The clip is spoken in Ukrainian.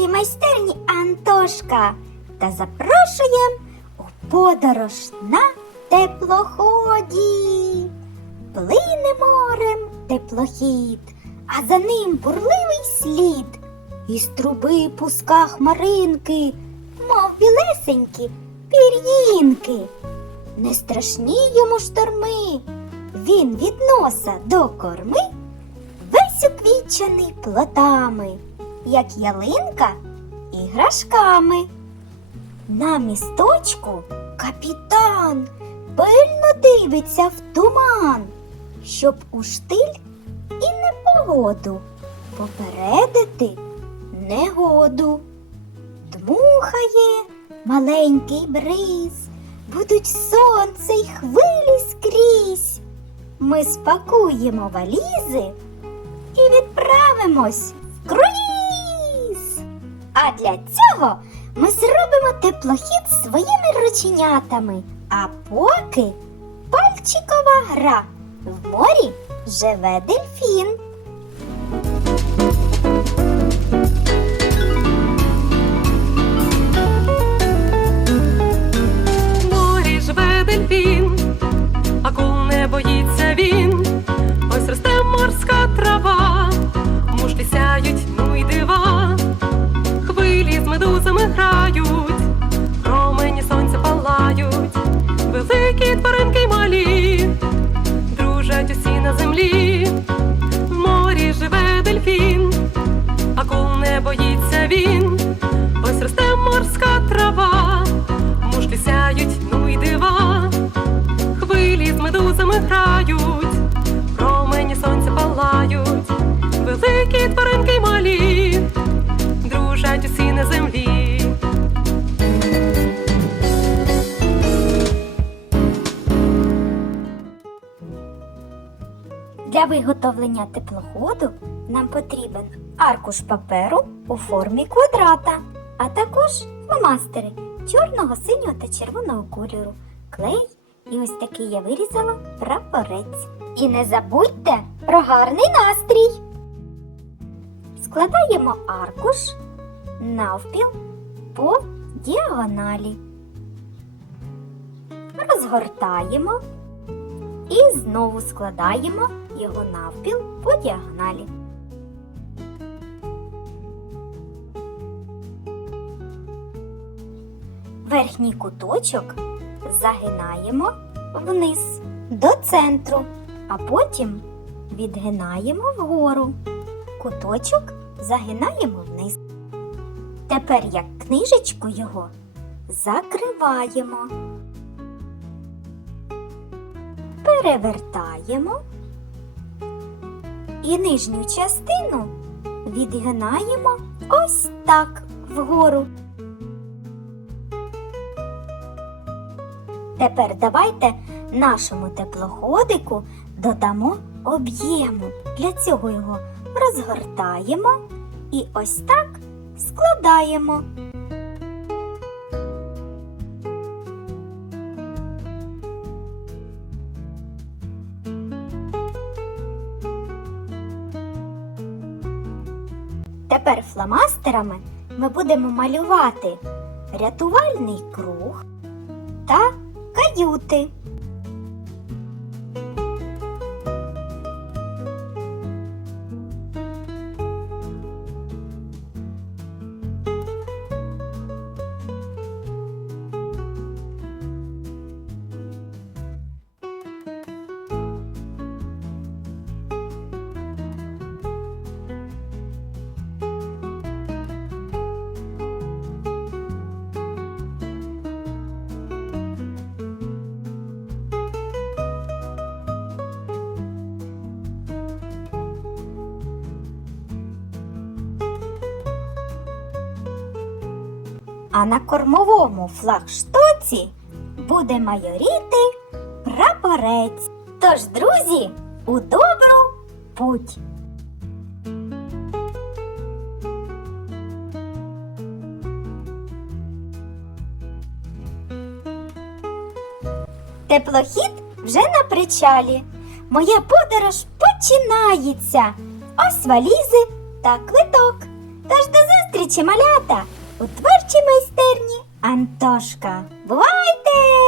нашій майстерні Антошка та запрошуємо у подорож на теплоході. Плине морем теплохід, а за ним бурливий слід. Із труби пуска хмаринки, мов білесенькі пір'їнки. Не страшні йому шторми, він від носа до корми весь уквічений плотами, як ялинка іграшками. На місточку капітан пильно дивиться в туман, щоб у штиль і непогоду попередити негоду. Дмухає маленький бриз, будуть сонце й хвилі скрізь. Ми спакуємо валізи і відправимось. А для цього ми зробимо теплохід своїми рученятами. А поки пальчикова гра. В морі живе дельфін. Грають, промені сонця палають, великі тваринки й малі, дружать усі на землі. Для виготовлення теплоходу нам потрібен аркуш паперу у формі квадрата, а також фломастери чорного, синього та червоного кольору, клей і ось такий я вирізала прапорець. І не забудьте про гарний настрій. Складаємо аркуш навпіл по діагоналі. Розгортаємо і знову складаємо його навпіл по діагоналі. Верхній куточок загинаємо вниз до центру, а потім відгинаємо вгору. Куточок загинаємо вниз. Тепер як книжечку його закриваємо. перевертаємо і нижню частину відгинаємо ось так вгору. Тепер давайте нашому теплоходику додамо об'єму. Для цього його розгортаємо і ось так складаємо. Тепер фломастерами ми будемо малювати рятувальний круг та каюти. А на кормовому флагштоці буде майоріти прапорець. Тож, друзі, у добру путь! Теплохід вже на причалі. Моя подорож починається. Ось валізи та квиток. Тож до зустрічі, малята, у творчій майстерні Антошка. Бувайте!